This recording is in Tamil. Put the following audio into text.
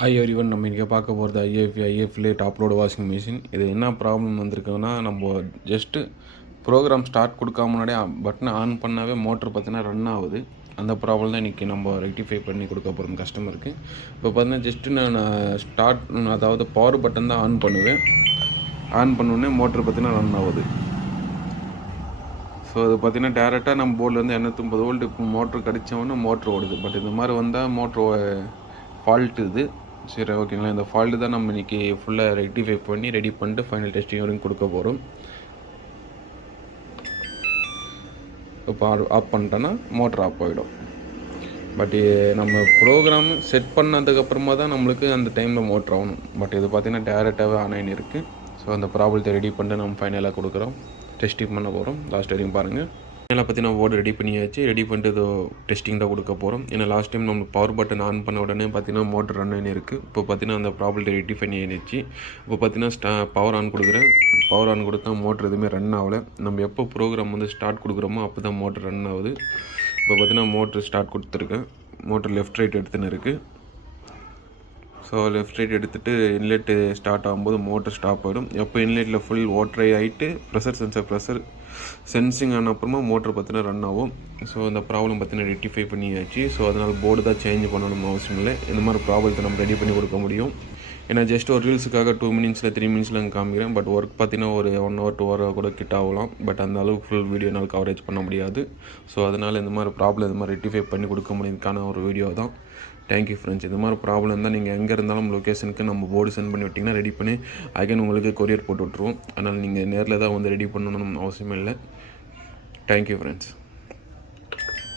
ஹாய் எவ்ரிவன், நம்ம இன்றைக்கி பார்க்க போகிறது IFA top load washing machine. இது என்ன ப்ராப்ளம் வந்திருக்குன்னா, நம்ம ஜஸ்ட்டு ப்ரோக்ராம் ஸ்டார்ட் கொடுக்காம முன்னாடியே பட்டனை ஆன் பண்ணாவே மோட்ரு பார்த்தீங்கன்னா ரன் ஆகுது. அந்த ப்ராப்ளம் தான் இன்றைக்கி நம்ம ரெக்டிஃபை பண்ணி கொடுக்க போகிறோம் கஸ்டமருக்கு. இப்போ பார்த்தீங்கன்னா ஜஸ்ட்டு நான் ஸ்டார்ட், அதாவது பவர் பட்டன் தான் ஆன் பண்ணுவேன். ஆன் பண்ணோடனே மோட்ரு பார்த்தீங்கன்னா ரன் ஆகுது. ஸோ அது பார்த்திங்கன்னா டேரெக்டாக நம்ம போர்ட்லேருந்து 230 வோல்ட்டு மோட்ரு கடித்தவொன்னே மோட்ரு ஓடுது. பட் இந்த மாதிரி வந்தால் மோட்ரு ஃபால்ட்டு இது. சரி, ஓகேங்களா. இந்த ஃபால்ட்டு தான் நம்ம இன்றைக்கி ஃபுல்லாக ரெக்டிஃபை பண்ணி ரெடி பண்ணிட்டு ஃபைனல் டெஸ்டிங் வரைக்கும் கொடுக்க போகிறோம். இப்போ ஆஃப் பண்ணிட்டோன்னா மோட்ரு ஆஃப் ஆகிடும். பட் நம்ம ப்ரோக்ராம் செட் பண்ணதுக்கப்புறமா தான் நம்மளுக்கு அந்த டைமில் மோட்ரு ஆகணும். பட் இது பார்த்திங்கன்னா டேரெக்டாகவே ஆன் ஆகின்னு இருக்குது. ஸோ அந்த ப்ராப்ளத்தை ரெடி பண்ணிட்டு நம்ம ஃபைனலாக கொடுக்குறோம், டெஸ்டிங் பண்ண போகிறோம். லாஸ்ட் வரைக்கும் பாருங்கள். இதெல்லாம் பார்த்தீங்கன்னா போர்டு ரெடி பண்ணியாச்சு. ரெடி பண்ணிட்டு இது டெஸ்டிங் தான் கொடுக்க போகிறோம். ஏன்னா லாஸ்ட் டைம் நம்ம பவர் பட்டன் ஆன் பண்ண உடனே பார்த்தீங்கன்னா மோட்டர் ரன் ஆகி இருக்குது. இப்போ பார்த்தீங்கன்னா அந்த ப்ராப்ளத்தை ரெடிஃபை பண்ணிடுச்சு. இப்போ பார்த்தீங்கன்னா பவர் ஆன் கொடுக்குறேன். பவர் ஆன் கொடுத்தா மோட்ரு எதுவுமே ரன் ஆகலை. நம்ம எப்போ ப்ரோக்ராம் வந்து ஸ்டார்ட் கொடுக்குறோமோ அப்போ தான் மோட்ரு ரன் ஆகுது. இப்போ பார்த்தீங்கன்னா மோட்ரு ஸ்டார்ட் கொடுத்துருக்கேன். மோட்ரு லெஃப்ட் ரைட் எடுத்துன்னு இருக்குது. ஸோ லெஃப்ட் ரைட் எடுத்துகிட்டு இன்லெட்டு ஸ்டார்ட் ஆகும்போது மோட்டர் ஸ்டாப் ஆகிடும். எப்போ இன்லெட்டில் ஃபுல் வாட்டரை ஆகிட்டு ப்ரெஷர் சென்சிங் ஆன அப்புறமா மோட்டர் பார்த்தீங்கன்னா ரன் ஆகும். ஸோ அந்த ப்ராப்ளம் பார்த்தீங்கன்னா ரெக்டிஃபை பண்ணியாச்சு. ஸோ அதனால் போர்டு தான் சேஞ்ச் பண்ணணும் அவசியம் இல்லை. இந்த மாதிரி ப்ராப்ளத்தை நம்ம ரெடி பண்ணி கொடுக்க முடியும். ஏன்னா ஜஸ்ட் ஒரு ரீல்ஸுக்காக 2 மினிட்ஸில் 3 மினிட்ஸில் காமிக்கிறேன். பட் ஒர்க் பார்த்தீங்கன்னா ஒரு 1 hour 2 hour கூட கிட்ட ஆகலாம். பட் அந்த அளவுக்கு ஃபுல் வீடியோ என்னால் கவரேஜ் பண்ண முடியாது. ஸோ அதனால் இந்த மாதிரி ப்ராப்ளம் இந்த மாதிரி ரெக்டிஃபை பண்ணி கொடுக்க முடியுதுக்கான ஒரு வீடியோ தான். Thank you friends. இந்த மாதிரி ப்ராப்ளம் இருந்தால் நீங்கள் எங்கே இருந்தாலும் லொக்கேஷனுக்கு நம்ம போர்டு சென்ட் பண்ணி விட்டிங்கன்னா ரெடி பண்ணி அகைன் உங்களுக்கு கொரியர் போட்டு விட்ருவோம். அதனால் நீங்கள் நேரில் தான் வந்து ரெடி பண்ணணும்னு அவசியம் இல்லை. Thank you friends.